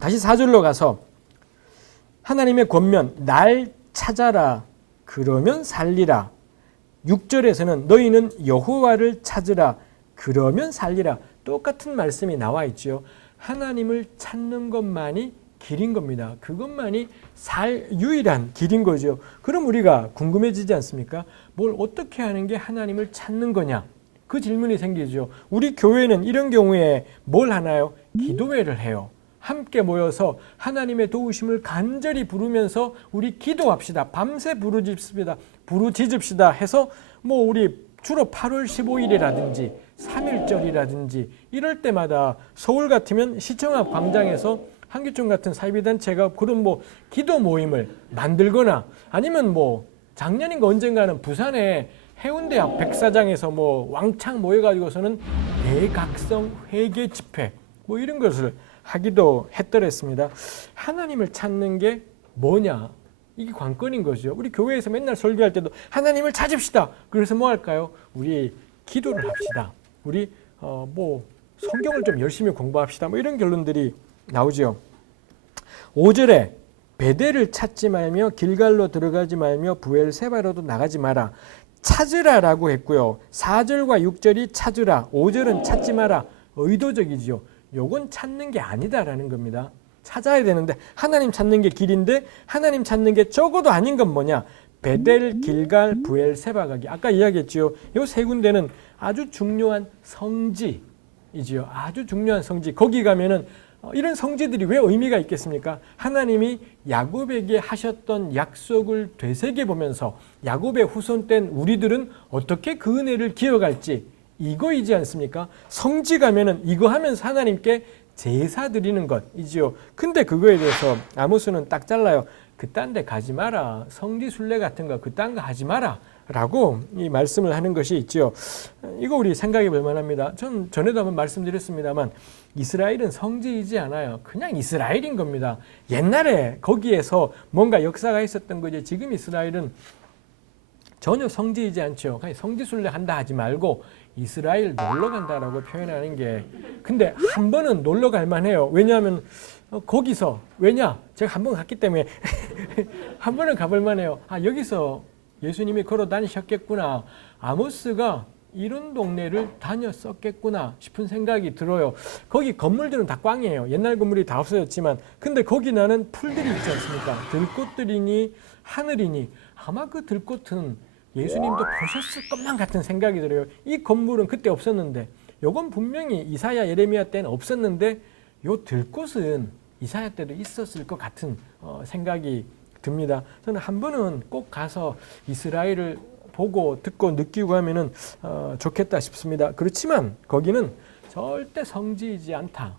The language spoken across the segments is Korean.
다시 4절로 가서 하나님의 권면 날 찾아라 그러면 살리라. 6절에서는 너희는 여호와를 찾으라 그러면 살리라. 똑같은 말씀이 나와 있죠. 하나님을 찾는 것만이 길인 겁니다. 그것만이 유일한 길인 거죠. 그럼 우리가 궁금해지지 않습니까? 뭘 어떻게 하는 게 하나님을 찾는 거냐? 그 질문이 생기죠. 우리 교회는 이런 경우에 뭘 하나요? 기도회를 해요. 함께 모여서 하나님의 도우심을 간절히 부르면서 우리 기도합시다. 밤새 부르짖읍시다 해서 우리 주로 8월 15일이라든지 3.1절이라든지 이럴 때마다 서울 같으면 시청 앞 광장에서 한기총 같은 사이비단체가 그런 기도 모임을 만들거나 아니면 작년인가 언젠가는 부산에 해운대 앞 백사장에서 왕창 모여가지고서는 대각성 회개 집회 이런 것을 하기도 했더랬습니다. 하나님을 찾는 게 뭐냐? 이게 관건인 거죠. 우리 교회에서 맨날 설교할 때도 하나님을 찾읍시다. 그래서 뭐 할까요? 우리 기도를 합시다. 우리 성경을 좀 열심히 공부합시다. 이런 결론들이 나오죠. 5절에 베델을 찾지 말며 길갈로 들어가지 말며 부엘세바로도 나가지 마라. 찾으라라고 했고요. 4절과 6절이 찾으라, 5절은 찾지 마라. 의도적이죠. 요건 찾는 게 아니다라는 겁니다. 찾아야 되는데 하나님 찾는 게 길인데 하나님 찾는 게 적어도 아닌 건 뭐냐? 베델, 길갈, 부엘세바 가기. 아까 이야기했죠. 요 세 군데는 아주 중요한 성지이지요. 아주 중요한 성지. 거기 가면은 이런 성지들이 왜 의미가 있겠습니까? 하나님이 야곱에게 하셨던 약속을 되새겨 보면서 야곱의 후손 된 우리들은 어떻게 그 은혜를 기억할지 이거이지 않습니까? 성지 가면은 이거 하면서 하나님께 제사 드리는 것이지요. 근데 그거에 대해서 아모스는 딱 잘라요. 그딴 데 가지 마라. 성지 순례 같은 거 그딴 거 하지 마라. 라고 이 말씀을 하는 것이 있죠. 이거 우리 생각해 볼 만합니다. 전 전에도 한번 말씀드렸습니다만 이스라엘은 성지이지 않아요. 그냥 이스라엘인 겁니다. 옛날에 거기에서 뭔가 역사가 있었던 거지. 지금 이스라엘은 전혀 성지이지 않죠. 그냥 성지순례 한다 하지 말고 이스라엘 놀러 간다라고 표현하는 게, 근데 한 번은 놀러 갈 만해요. 왜냐하면 거기서, 제가 한 번 갔기 때문에 한 번은 가볼 만해요. 여기서 예수님이 걸어 다니셨겠구나, 아모스가 이런 동네를 다녔었겠구나 싶은 생각이 들어요. 거기 건물들은 다 꽝이에요. 옛날 건물이 다 없어졌지만, 근데 거기 나는 풀들이 있지 않습니까? 들꽃들이니 하늘이니 아마 그 들꽃은 예수님도 보셨을 것만 같은 생각이 들어요. 이 건물은 그때 없었는데, 요건 분명히 이사야, 예레미야 때는 없었는데 요 들꽃은 이사야 때도 있었을 것 같은 생각이 듭니다. 저는 한 번은 꼭 가서 이스라엘을 보고 듣고 느끼고 하면은 좋겠다 싶습니다. 그렇지만 거기는 절대 성지이지 않다.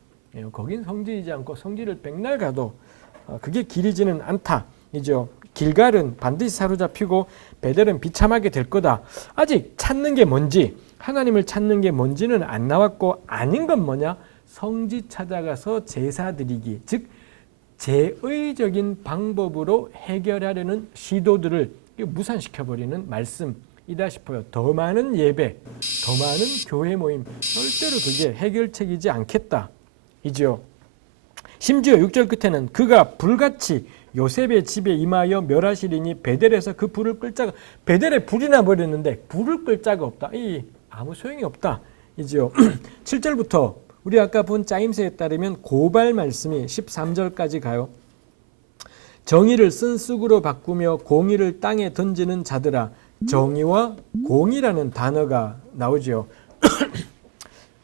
거긴 성지이지 않고 성지를 백날 가도 그게 길이지는 않다. 이죠. 길갈은 반드시 사로잡히고 베델은 비참하게 될 거다. 아직 찾는 게 뭔지, 하나님을 찾는 게 뭔지는 안 나왔고, 아닌 건 뭐냐? 성지 찾아가서 제사 드리기, 즉 제의적인 방법으로 해결하려는 시도들을 무산시켜버리는 말씀이다 싶어요. 더 많은 예배, 더 많은 교회 모임, 절대로 그게 해결책이지 않겠다. 이죠. 심지어 6절 끝에는 그가 불같이 요셉의 집에 임하여 멸하시리니 베델에서 그 불을 끌 자가, 베델에 불이 나버렸는데 불을 끌 자가 없다. 아무 소용이 없다. 이지요. 7절부터 우리 아까 본 짜임새에 따르면 고발 말씀이 13절까지 가요. 정의를 쓴쑥으로 바꾸며 공의를 땅에 던지는 자들아. 정의와 공의라는 단어가 나오죠.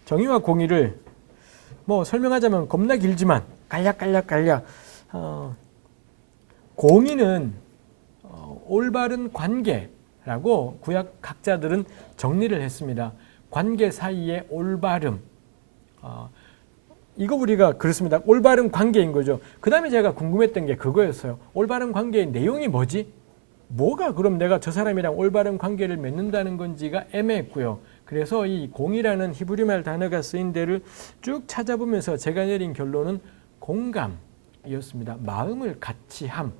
정의와 공의를 설명하자면 겁나 길지만 간략 공의는 올바른 관계라고 구약 학자들은 정리를 했습니다. 관계 사이의 올바름. 이거 우리가 그렇습니다. 올바른 관계인 거죠. 그 다음에 제가 궁금했던 게 그거였어요. 올바른 관계의 내용이 뭐지? 뭐가 그럼 내가 저 사람이랑 올바른 관계를 맺는다는 건지가 애매했고요. 그래서 이 공이라는 히브리말 단어가 쓰인 데를 쭉 찾아보면서 제가 내린 결론은 공감이었습니다. 마음을 같이 함.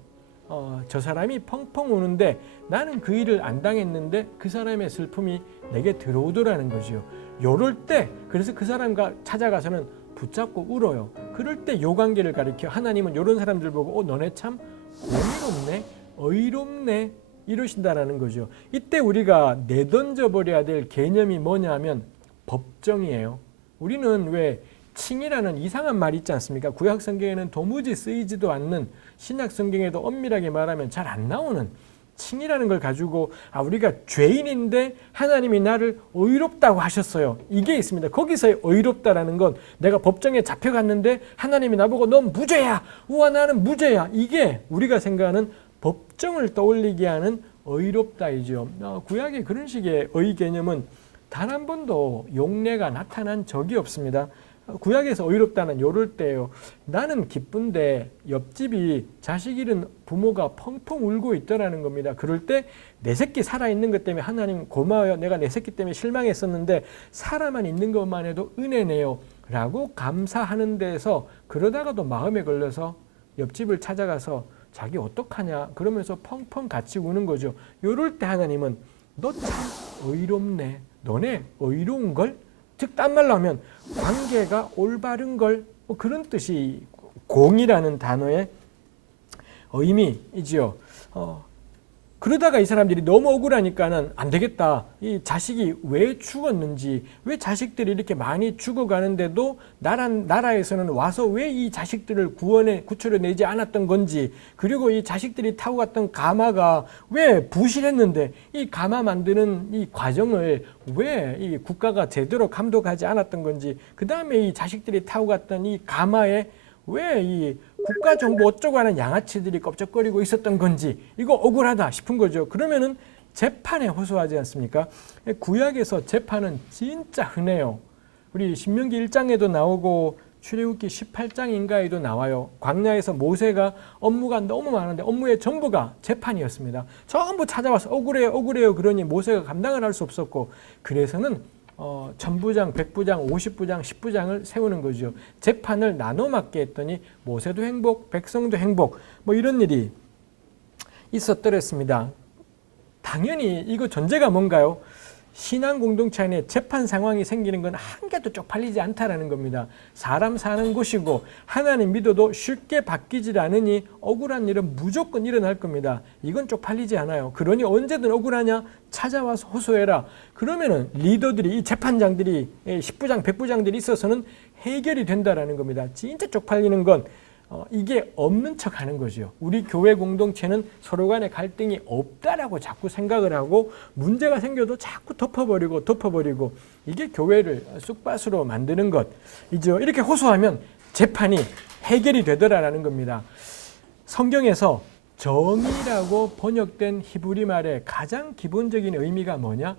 저 사람이 펑펑 우는데 나는 그 일을 안 당했는데 그 사람의 슬픔이 내게 들어오더라는 거죠. 요럴 때 그래서 그 사람과 찾아가서는 붙잡고 울어요. 그럴 때 요 관계를 가리켜 하나님은 이런 사람들 보고 너네 참 공의롭네, 의롭네 이러신다라는 거죠. 이때 우리가 내던져 버려야 될 개념이 뭐냐 하면 법정이에요. 우리는 왜 칭이라는 이상한 말이 있지 않습니까? 구약 성경에는 도무지 쓰이지도 않는, 신약 성경에도 엄밀하게 말하면 잘 안 나오는 칭이라는 걸 가지고 우리가 죄인인데 하나님이 나를 의롭다고 하셨어요. 이게 있습니다. 거기서의 의롭다라는 건 내가 법정에 잡혀갔는데 하나님이 나보고 넌 무죄야. 우와 나는 무죄야. 이게 우리가 생각하는 법정을 떠올리게 하는 의롭다이죠. 구약의 그런 식의 의 개념은 단 한 번도 용례가 나타난 적이 없습니다. 구약에서 의롭다는 요럴 때예요. 나는 기쁜데 옆집이 자식 잃은 부모가 펑펑 울고 있더라는 겁니다. 그럴 때 내 새끼 살아있는 것 때문에 하나님 고마워요. 내가 내 새끼 때문에 실망했었는데 살아만 있는 것만 해도 은혜네요. 라고 감사하는 데서 그러다가도 마음에 걸려서 옆집을 찾아가서 자기 어떡하냐 그러면서 펑펑 같이 우는 거죠. 요럴 때 하나님은 너 참 의롭네. 너네 의로운 걸? 즉 딴 말로 하면 관계가 올바른 걸, 그런 뜻이 공이라는 단어의 의미이지요. 그러다가 이 사람들이 너무 억울하니까는 안 되겠다. 이 자식이 왜 죽었는지, 왜 자식들이 이렇게 많이 죽어가는데도 나라에서는 와서 왜 이 자식들을 구출해내지 않았던 건지, 그리고 이 자식들이 타고 갔던 가마가 왜 부실했는데 이 가마 만드는 이 과정을 왜 이 국가가 제대로 감독하지 않았던 건지, 그 다음에 이 자식들이 타고 갔던 이 가마에 왜 이 국가정보 어쩌고 하는 양아치들이 껍적거리고 있었던 건지 이거 억울하다 싶은 거죠. 그러면은 재판에 호소하지 않습니까? 구약에서 재판은 진짜 흔해요. 우리 신명기 1장에도 나오고 출애굽기 18장인가에도 나와요. 광야에서 모세가 업무가 너무 많은데 업무의 전부가 재판이었습니다. 전부 찾아와서 억울해요 그러니 모세가 감당을 할 수 없었고, 그래서는 천부장, 백부장, 50부장, 10부장을 세우는 거죠. 재판을 나눠 맡게 했더니 모세도 행복, 백성도 행복, 이런 일이 있었더랬습니다. 당연히 이거 전제가 뭔가요? 신앙 공동체 안에 재판 상황이 생기는 건 한 개도 쪽팔리지 않다라는 겁니다. 사람 사는 곳이고 하나님 믿어도 쉽게 바뀌질 않으니 억울한 일은 무조건 일어날 겁니다. 이건 쪽팔리지 않아요. 그러니 언제든 억울하냐? 찾아와서 호소해라. 그러면은 리더들이, 이 재판장들이, 10부장, 100부장들이 있어서는 해결이 된다라는 겁니다. 진짜 쪽팔리는 건 이게 없는 척 하는 거죠. 우리 교회 공동체는 서로 간에 갈등이 없다라고 자꾸 생각을 하고 문제가 생겨도 자꾸 덮어버리고 이게 교회를 쑥밭으로 만드는 것이죠. 이렇게 호소하면 재판이 해결이 되더라라는 겁니다. 성경에서 정의라고 번역된 히브리 말의 가장 기본적인 의미가 뭐냐?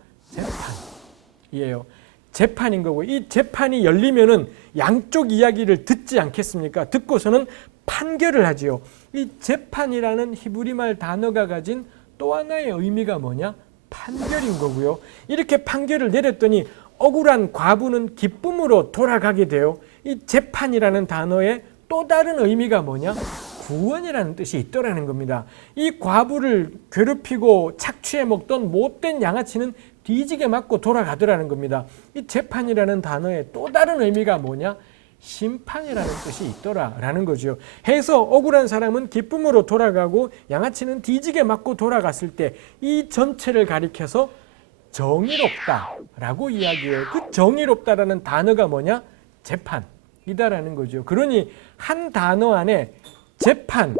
재판이에요. 재판인 거고, 이 재판이 열리면은 양쪽 이야기를 듣지 않겠습니까? 듣고서는 판결을 하지요. 이 재판이라는 히브리 말 단어가 가진 또 하나의 의미가 뭐냐? 판결인 거고요. 이렇게 판결을 내렸더니 억울한 과부는 기쁨으로 돌아가게 돼요. 이 재판이라는 단어의 또 다른 의미가 뭐냐? 구원이라는 뜻이 있더라는 겁니다. 이 과부를 괴롭히고 착취해 먹던 못된 양아치는 뒤지게 맞고 돌아가더라는 겁니다. 이 재판이라는 단어의 또 다른 의미가 뭐냐? 심판이라는 뜻이 있더라라는 거죠. 해서 억울한 사람은 기쁨으로 돌아가고 양아치는 뒤지게 맞고 돌아갔을 때 이 전체를 가리켜서 정의롭다라고 이야기해요. 그 정의롭다라는 단어가 뭐냐? 재판이다라는 거죠. 그러니 한 단어 안에 재판,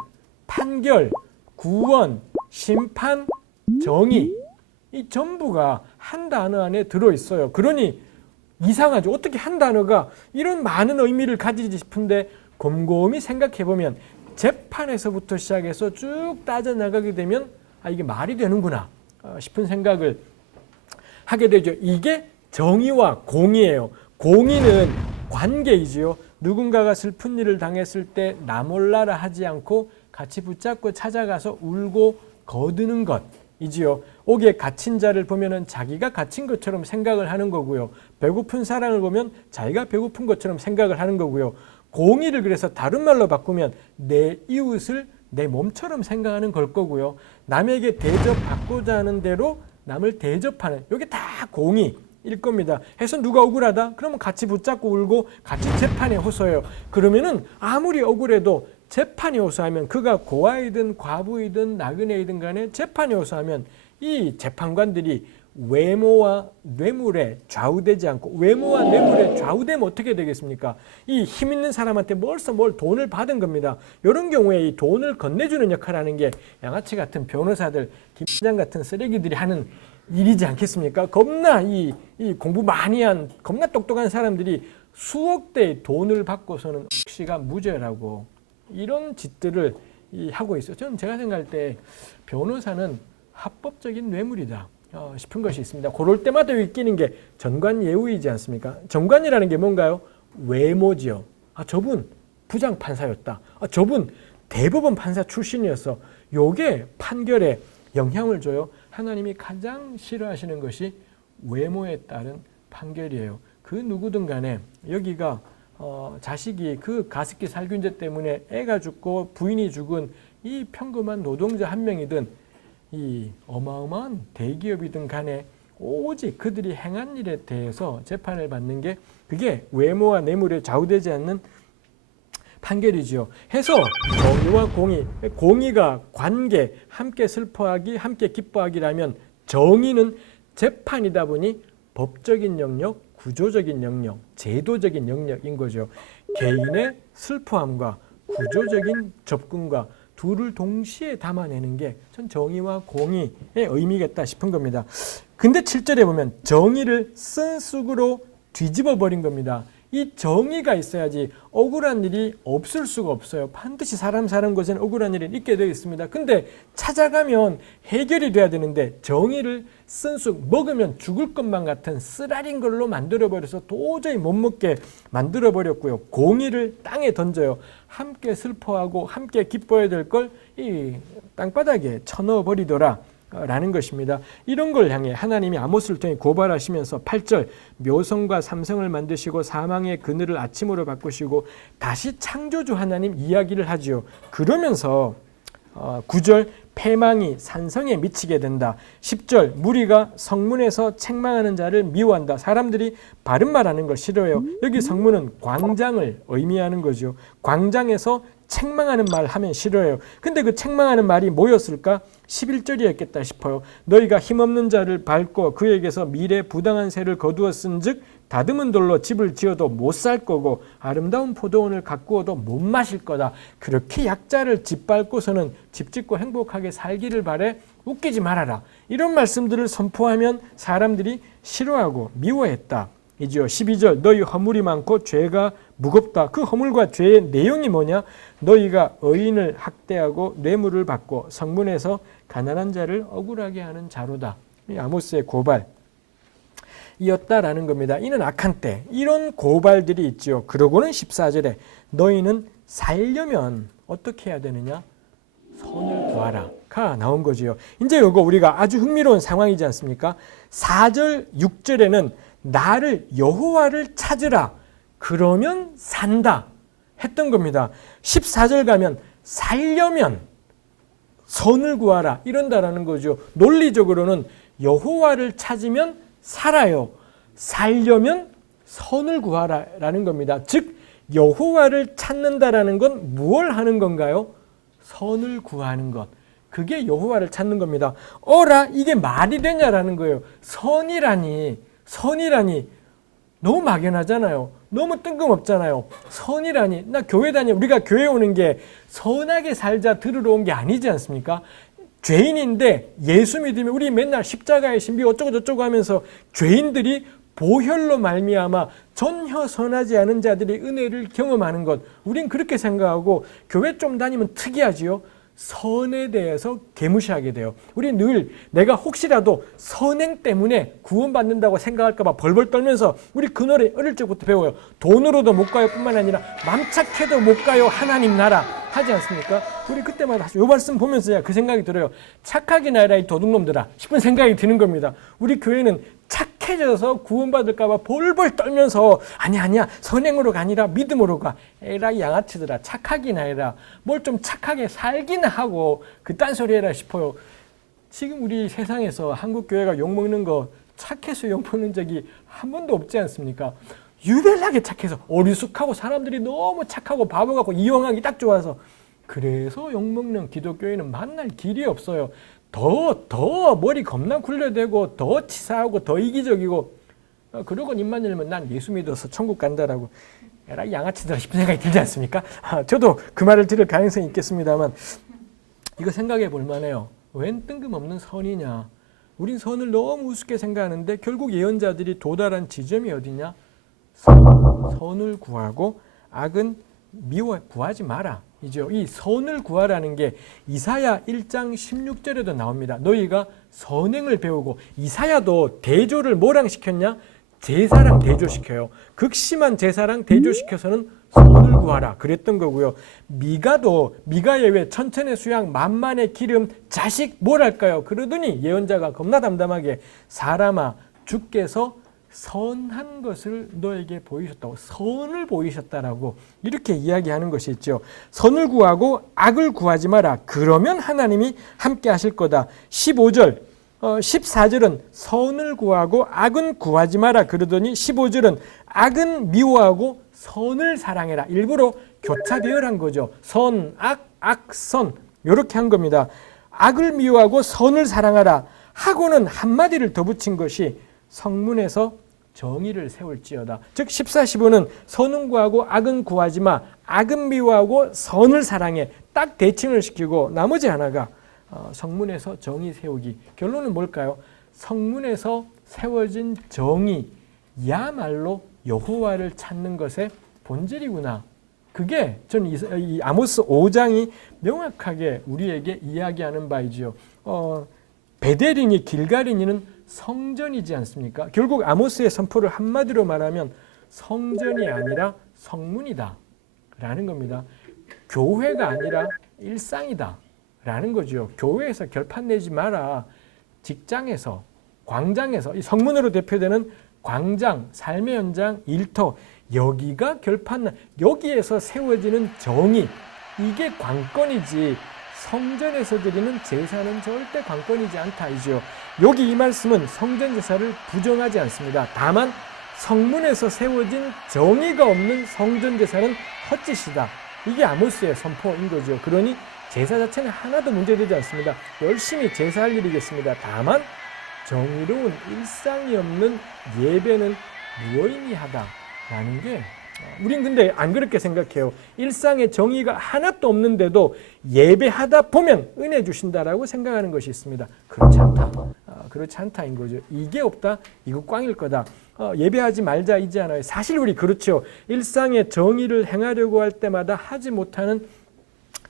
판결, 구원, 심판, 정의, 이 전부가 한 단어 안에 들어있어요. 그러니 이상하죠. 어떻게 한 단어가 이런 많은 의미를 가지지 싶은데 곰곰이 생각해보면 재판에서부터 시작해서 쭉 따져나가게 되면 이게 말이 되는구나 싶은 생각을 하게 되죠. 이게 정의와 공의예요. 공의는 관계이지요. 누군가가 슬픈 일을 당했을 때 나 몰라라 하지 않고 같이 붙잡고 찾아가서 울고 거두는 것이지요. 옥에 갇힌 자를 보면은 자기가 갇힌 것처럼 생각을 하는 거고요. 배고픈 사람을 보면 자기가 배고픈 것처럼 생각을 하는 거고요. 공의를 그래서 다른 말로 바꾸면 내 이웃을 내 몸처럼 생각하는 걸 거고요. 남에게 대접받고자 하는 대로 남을 대접하는, 이게 다 공의, 일 겁니다. 해서 누가 억울하다? 그러면 같이 붙잡고 울고 같이 재판에 호소해요. 그러면은 아무리 억울해도 재판에 호소하면 그가 고아이든 과부이든 나그네이든 간에 재판에 호소하면 이 재판관들이 외모와 뇌물에 좌우되지 않고, 외모와 뇌물에 좌우되면 어떻게 되겠습니까? 이 힘 있는 사람한테 벌써 뭘 돈을 받은 겁니다. 이런 경우에 이 돈을 건네주는 역할을 하는 게 양아치 같은 변호사들, 김장 같은 쓰레기들이 하는 일이지 않겠습니까? 겁나 이 공부 많이 한 겁나 똑똑한 사람들이 수억 대의 돈을 받고서는 혹시가 무죄라고 이런 짓들을 하고 있어요. 저는 제가 생각할 때 변호사는 합법적인 뇌물이다 싶은 것이 있습니다. 그럴 때마다 느끼는 게 전관예우이지 않습니까? 전관이라는 게 뭔가요? 외모지요. 저분 부장판사였다. 저분 대법원 판사 출신이었어. 요게 판결에 영향을 줘요. 하나님이 가장 싫어하시는 것이 외모에 따른 판결이에요. 그 누구든 간에 여기가 자식이 그 가습기 살균제 때문에 애가 죽고 부인이 죽은 이 평범한 노동자 한 명이든 이 어마어마한 대기업이든 간에 오직 그들이 행한 일에 대해서 재판을 받는 게 그게 외모와 뇌물에 좌우되지 않는 판결이지요. 해서 정의와 공의, 공의가 관계, 함께 슬퍼하기, 함께 기뻐하기라면 정의는 재판이다 보니 법적인 영역, 구조적인 영역, 제도적인 영역인 거죠. 개인의 슬퍼함과 구조적인 접근과 둘을 동시에 담아내는 게 전 정의와 공의의 의미겠다 싶은 겁니다. 근데 7절에 보면 정의를 쓴 쑥으로 뒤집어 버린 겁니다. 이 정의가 있어야지 억울한 일이 없을 수가 없어요. 반드시 사람 사는 곳에는 억울한 일이 있게 되어 있습니다. 근데 찾아가면 해결이 돼야 되는데 정의를 쓴쑥 먹으면 죽을 것만 같은 쓰라린 걸로 만들어버려서 도저히 못 먹게 만들어버렸고요. 공의를 땅에 던져요. 함께 슬퍼하고 함께 기뻐해야 될 걸 이 땅바닥에 쳐넣어버리더라 라는 것입니다. 이런 걸 향해 하나님이 아모스를 통해 고발하시면서 8절 묘성과 삼성을 만드시고 사망의 그늘을 아침으로 바꾸시고 다시 창조주 하나님 이야기를 하지요. 그러면서 9절 패망이 산성에 미치게 된다. 10절 무리가 성문에서 책망하는 자를 미워한다. 사람들이 바른 말하는 걸 싫어해요. 여기 성문은 광장을 의미하는 거죠. 광장에서 책망하는 말 하면 싫어해요. 근데 그 책망하는 말이 뭐였을까? 11절이었겠다 싶어요. 너희가 힘없는 자를 밟고 그에게서 미래 부당한 세를 거두었은 즉 다듬은 돌로 집을 지어도 못 살 거고 아름다운 포도원을 가꾸어도 못 마실 거다. 그렇게 약자를 짓밟고서는 집 짓고 행복하게 살기를 바래 웃기지 말아라. 이런 말씀들을 선포하면 사람들이 싫어하고 미워했다. 이지요. 12절 너희 허물이 많고 죄가 무겁다. 그 허물과 죄의 내용이 뭐냐? 너희가 의인을 학대하고 뇌물을 받고 성문에서 가난한 자를 억울하게 하는 자로다. 이 아모스의 고발 이었다라는 겁니다. 이는 악한 때 이런 고발들이 있지요. 그러고는 14절에 너희는 살려면 어떻게 해야 되느냐? 선을 구하라가 나온 거지요. 이제 이거 우리가 아주 흥미로운 상황이지 않습니까? 4절 6절에는 나를 여호와를 찾으라 그러면 산다 했던 겁니다. 14절 가면 살려면 선을 구하라 이런다라는 거죠. 논리적으로는 여호와를 찾으면 살아요. 살려면 선을 구하라라는 겁니다. 즉 여호와를 찾는다라는 건 무엇을 하는 건가요? 선을 구하는 것. 그게 여호와를 찾는 겁니다. 어라 이게 말이 되냐라는 거예요. 선이라니 너무 막연하잖아요. 너무 뜬금없잖아요. 선이라니 나 교회 다니 우리가 교회 오는 게 선하게 살자 들으러 온 게 아니지 않습니까? 죄인인데 예수 믿으면 우리 맨날 십자가의 신비 어쩌고 저쩌고 하면서 죄인들이 보혈로 말미암아 전혀 선하지 않은 자들이 은혜를 경험하는 것 우린 그렇게 생각하고 교회 좀 다니면 특이하지요. 선에 대해서 개무시하게 돼요. 우리 늘 내가 혹시라도 선행 때문에 구원받는다고 생각할까 봐 벌벌 떨면서 우리 그 노래 어릴 적부터 배워요. 돈으로도 못 가요 뿐만 아니라 맘착해도 못 가요 하나님 나라 하지 않습니까? 우리 그때마다 이 말씀 보면서야 그 생각이 들어요. 착하게 나라 이 도둑놈들아 싶은 생각이 드는 겁니다. 우리 교회는 착해져서 구원받을까 봐 벌벌 떨면서 아니야 선행으로가 아니라 믿음으로 가. 에라 양아치들아 착하기나 해라. 뭘 좀 착하게 살기나 하고 그딴 소리 해라 싶어요. 지금 우리 세상에서 한국 교회가 욕먹는 거 착해서 욕먹는 적이 한 번도 없지 않습니까? 유별나게 착해서 어리숙하고 사람들이 너무 착하고 바보 같고 이용하기 딱 좋아서 그래서 욕먹는 기독교인은 만날 길이 없어요. 더 머리 겁나 굴려대고 더 치사하고 더 이기적이고 그러고 입만 열면 난 예수 믿어서 천국 간다라고 에라 양아치들아 싶은 생각이 들지 않습니까? 저도 그 말을 들을 가능성이 있겠습니다만 이거 생각해 볼 만해요. 웬 뜬금없는 선이냐. 우린 선을 너무 우습게 생각하는데 결국 예언자들이 도달한 지점이 어디냐? 선을 구하고 악은 구하지 마라. 이죠. 이 선을 구하라는 게 이사야 1장 16절에도 나옵니다. 너희가 선행을 배우고 이사야도 대조를 뭐랑 시켰냐? 제사랑 대조시켜요. 극심한 제사랑 대조시켜서는 선을 구하라 그랬던 거고요. 미가의 왜 천천의 수양 만만의 기름 자식 뭐랄까요? 그러더니 예언자가 겁나 담담하게 사람아 주께서 선한 것을 너에게 보이셨다고 선을 보이셨다라고 이렇게 이야기하는 것이 있죠. 선을 구하고 악을 구하지 마라. 그러면 하나님이 함께 하실 거다. 15절 14절은 선을 구하고 악은 구하지 마라 그러더니 15절은 악은 미워하고 선을 사랑해라. 일부러 교차 배열한 거죠. 선, 악, 선 이렇게 한 겁니다. 악을 미워하고 선을 사랑하라 하고는 한마디를 더 붙인 것이 성문에서 정의를 세울지어다. 즉 14, 15는 선은 구하고 악은 구하지 마. 악은 미워하고 선을 사랑해. 딱 대칭을 시키고 나머지 하나가 성문에서 정의 세우기. 결론은 뭘까요? 성문에서 세워진 정의야말로 여호와를 찾는 것의 본질이구나. 그게 저는 이 아모스 5장이 명확하게 우리에게 이야기하는 바이지요. 베델이니 길갈이니는 성전이지 않습니까? 결국 아모스의 선포를 한마디로 말하면 성전이 아니라 성문이다 라는 겁니다. 교회가 아니라 일상이다 라는 거죠. 교회에서 결판 내지 마라. 직장에서, 광장에서, 이 성문으로 대표되는 광장, 삶의 현장, 일터, 여기가 여기에서 세워지는 정의, 이게 관건이지 성전에서 드리는 제사는 절대 관건이지 않다 이죠. 여기 이 말씀은 성전 제사를 부정하지 않습니다. 다만 성문에서 세워진 정의가 없는 성전 제사는 헛짓이다. 이게 아모스의 선포인 거죠. 그러니 제사 자체는 하나도 문제되지 않습니다. 열심히 제사할 일이겠습니다. 다만 정의로운 일상이 없는 예배는 무의미하다라는 게 우린 근데 안 그렇게 생각해요. 일상에 정의가 하나도 없는데도 예배하다 보면 은혜 주신다라고 생각하는 것이 있습니다. 그렇지 않다. 그렇지 않다인 거죠. 이게 없다. 이거 꽝일 거다. 예배하지 말자 이지 않아요. 사실 우리 그렇죠. 일상에 정의를 행하려고 할 때마다 하지 못하는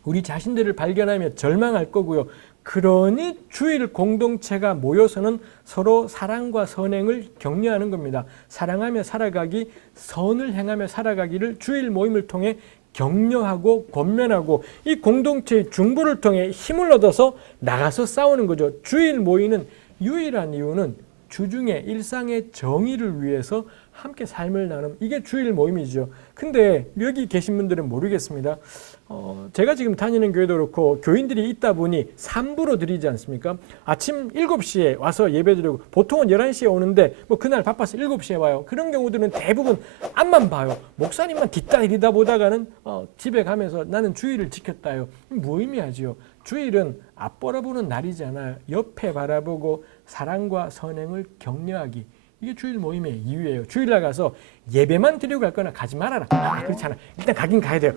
우리 자신들을 발견하며 절망할 거고요. 그러니 주일 공동체가 모여서는 서로 사랑과 선행을 격려하는 겁니다. 사랑하며 살아가기, 선을 행하며 살아가기를 주일 모임을 통해 격려하고 권면하고 이 공동체의 중보를 통해 힘을 얻어서 나가서 싸우는 거죠. 주일 모이는 유일한 이유는 주중에 일상의 정의를 위해서 함께 삶을 나누는 이게 주일 모임이죠. 근데 여기 계신 분들은 모르겠습니다. 제가 지금 다니는 교회도 그렇고 교인들이 있다 보니 3부로 드리지 않습니까? 아침 7시에 와서 예배드리고 보통은 11시에 오는데 뭐 그날 바빠서 7시에 와요. 그런 경우들은 대부분 앞만 봐요. 목사님만 뒷다리다 보다가는 집에 가면서 나는 주일을 지켰다요. 무의미하지요. 주일은 앞 바라보는 날이잖아요. 옆에 바라보고 사랑과 선행을 격려하기. 이게 주일 모임의 이유예요. 주일날 가서 예배만 드리고 갈 거나 가지 말아라. 그렇지 않아. 일단 가긴 가야 돼요.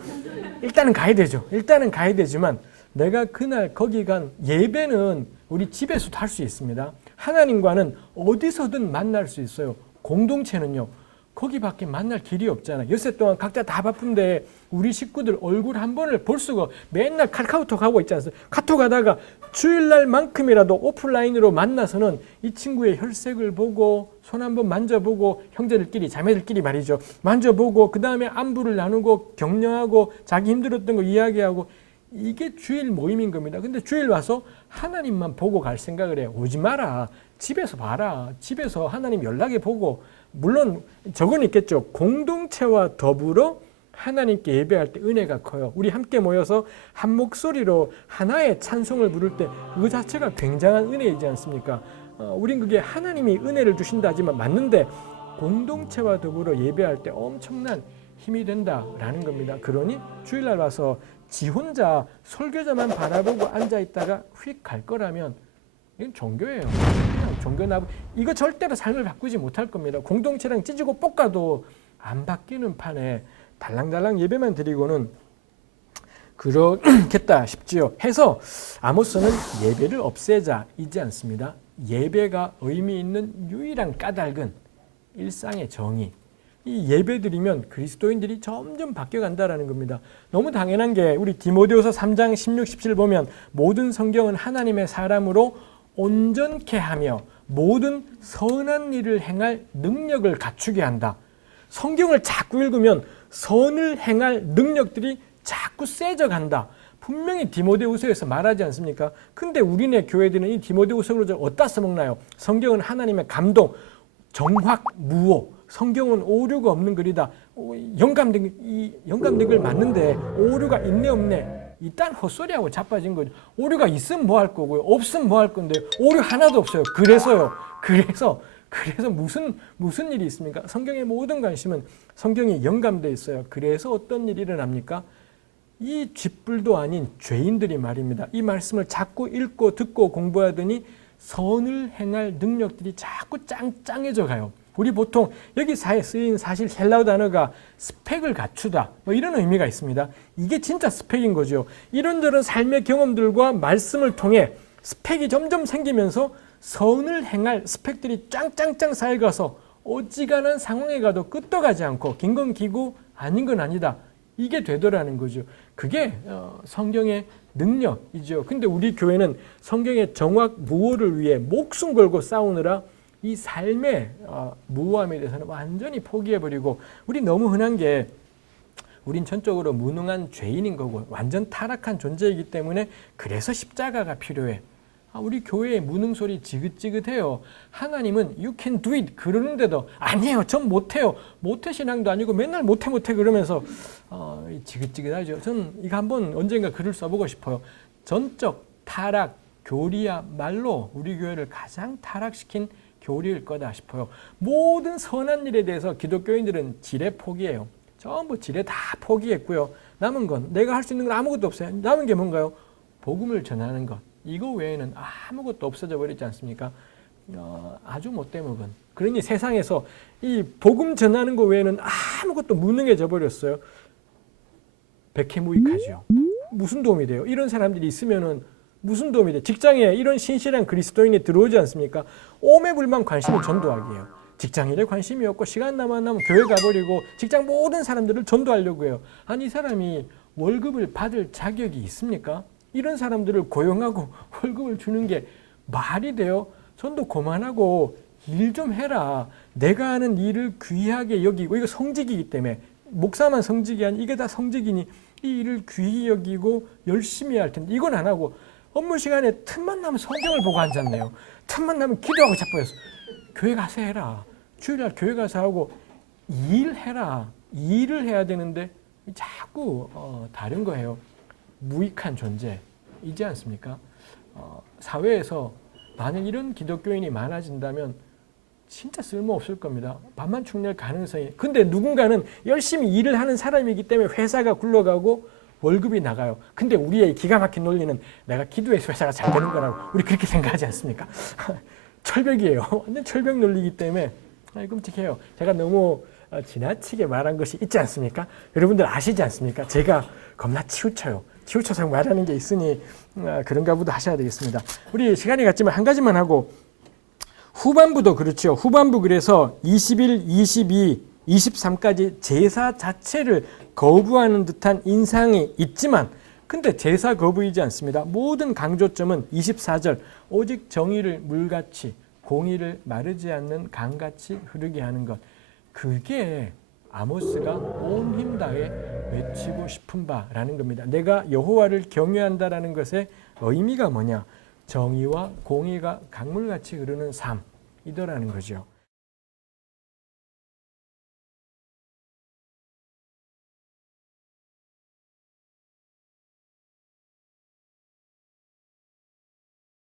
일단은 가야 되죠. 일단은 가야 되지만 내가 그날 거기 간 예배는 우리 집에서도 할 수 있습니다. 하나님과는 어디서든 만날 수 있어요. 공동체는요. 거기밖에 만날 길이 없잖아. 엿새 동안 각자 다 바쁜데 우리 식구들 얼굴 한 번을 볼 수가 맨날 카카오톡 하고 있지 않습니까? 카톡 하다가 주일날만큼이라도 오프라인으로 만나서는 이 친구의 혈색을 보고 손 한번 만져보고 형제들끼리 자매들끼리 말이죠. 만져보고 그 다음에 안부를 나누고 격려하고 자기 힘들었던 거 이야기하고 이게 주일 모임인 겁니다. 근데 주일 와서 하나님만 보고 갈 생각을 해요. 오지 마라. 집에서 봐라. 집에서 하나님 연락해 보고 물론 저건 있겠죠. 공동체와 더불어 하나님께 예배할 때 은혜가 커요. 우리 함께 모여서 한 목소리로 하나의 찬송을 부를 때 그 자체가 굉장한 은혜이지 않습니까? 우린 그게 하나님이 은혜를 주신다 하지만 맞는데 공동체와 더불어 예배할 때 엄청난 힘이 된다라는 겁니다. 그러니 주일날 와서 지 혼자 설교자만 바라보고 앉아있다가 휙 갈 거라면 이건 종교예요. 그냥 종교나 이거 절대로 삶을 바꾸지 못할 겁니다. 공동체랑 찢고 볶아도 안 바뀌는 판에 달랑달랑 예배만 드리고는 그렇겠다 싶지요. 해서 아모스는 예배를 없애자이지 않습니다. 예배가 의미 있는 유일한 까닭은 일상의 정의. 이 예배 드리면 그리스도인들이 점점 바뀌어간다라는 겁니다. 너무 당연한 게 우리 디모데후서 3장 16, 17 보면 모든 성경은 하나님의 사람으로 온전케 하며 모든 선한 일을 행할 능력을 갖추게 한다. 성경을 자꾸 읽으면 선을 행할 능력들이 자꾸 세져 간다. 분명히 디모데후서에서 말하지 않습니까? 근데 우리네 교회들은 이 디모데후서를 어디다 써먹나요? 성경은 하나님의 감동, 정확, 무오. 성경은 오류가 없는 글이다. 영감된 글 맞는데 오류가 있네 없네. 일단 헛소리하고 자빠진 거죠. 오류가 있으면 뭐 할 거고요. 없으면 뭐 할 건데 오류 하나도 없어요. 그래서 무슨 일이 있습니까? 성경의 모든 관심은 성경에 영감되어 있어요. 그래서 어떤 일이 일어납니까? 이 쥐뿔도 아닌 죄인들이 말입니다. 이 말씀을 자꾸 읽고 듣고 공부하더니 선을 행할 능력들이 자꾸 짱짱해져 가요. 우리 보통 여기 쓰인 사실 헬라어 단어가 스펙을 갖추다 뭐 이런 의미가 있습니다. 이게 진짜 스펙인 거죠. 이런저런 삶의 경험들과 말씀을 통해 스펙이 점점 생기면서 선을 행할 스펙들이 짱짱짱 쌓여가서 어지간한 상황에 가도 끄떡하지 않고 긴 건 기고 아닌 건 아니다. 이게 되더라는 거죠. 그게 성경의 능력이죠. 근데 우리 교회는 성경의 정확 무호를 위해 목숨 걸고 싸우느라 이 삶의 무호함에 대해서는 완전히 포기해버리고 우리 너무 흔한 게 우린 전적으로 무능한 죄인인 거고 완전 타락한 존재이기 때문에 그래서 십자가가 필요해. 우리 교회의 무능 소리 지긋지긋해요. 하나님은 you can do it 그러는데도 아니에요. 전 못해요. 모태신앙도 아니고 맨날 못해 그러면서 지긋지긋하죠. 저는 이거 한번 언젠가 글을 써보고 싶어요. 전적 타락 교리야말로 우리 교회를 가장 타락시킨 교리일 거다 싶어요. 모든 선한 일에 대해서 기독교인들은 지레 포기해요. 전부 지레 다 포기했고요. 남은 건 내가 할 수 있는 건 아무것도 없어요. 남은 게 뭔가요? 복음을 전하는 것. 이거 외에는 아무것도 없어져 버리지 않습니까? 아주 못돼 먹은. 그러니 세상에서 이 복음 전하는 것 외에는 아무것도 무능해져 버렸어요. 백해무익하죠. 무슨 도움이 돼요? 이런 사람들이 있으면은 무슨 도움이 돼요? 직장에 이런 신실한 그리스도인이 들어오지 않습니까? 오매불만 관심이 전도하기예요. 직장일에 관심이 없고 시간 남으면 교회 가버리고 직장 모든 사람들을 전도하려고 해요. 아니 이 사람이 월급을 받을 자격이 있습니까? 이런 사람들을 고용하고 월급을 주는 게 말이 돼요? 전도 그만하고 일 좀 해라. 내가 하는 일을 귀하게 여기고 이거 성직이기 때문에 목사만 성직이 아니 이게 다 성직이니 이 일을 귀히 여기고 열심히 할 텐데 이건 안 하고 업무 시간에 틈만 나면 성경을 보고 앉았네요. 틈만 나면 기도하고 자빠졌어. 교회 가서 해라. 주일날 교회 가서 하고 일해라. 일을 해야 되는데 자꾸 다른 거예요. 무익한 존재이지 않습니까? 사회에서 만약 이런 기독교인이 많아진다면 진짜 쓸모없을 겁니다. 반만 축낼 가능성이. 근데 누군가는 열심히 일을 하는 사람이기 때문에 회사가 굴러가고 월급이 나가요. 근데 우리의 기가 막힌 논리는 내가 기도해서 회사가 잘 되는 거라고 우리 그렇게 생각하지 않습니까? 철벽이에요. 완전 철벽 논리이기 때문에 끔찍해요. 제가 너무 지나치게 말한 것이 있지 않습니까? 여러분들 아시지 않습니까? 제가 겁나 치우쳐서 말하는 게 있으니 그런가 보다 하셔야 되겠습니다. 우리 시간이 갔지만 한 가지만 하고 후반부도 그렇죠. 후반부 그래서 21, 22, 23까지 제사 자체를 거부하는 듯한 인상이 있지만 근데 제사 거부이지 않습니다. 모든 강조점은 24절 오직 정의를 물같이 공의를 마르지 않는 강같이 흐르게 하는 것. 그게 아모스가 온 힘 다해 외치고 싶은 바라는 겁니다. 내가 여호와를 경외한다라는 것의 의미가 뭐냐? 정의와 공의가 강물같이 흐르는 삶이더라는 거죠.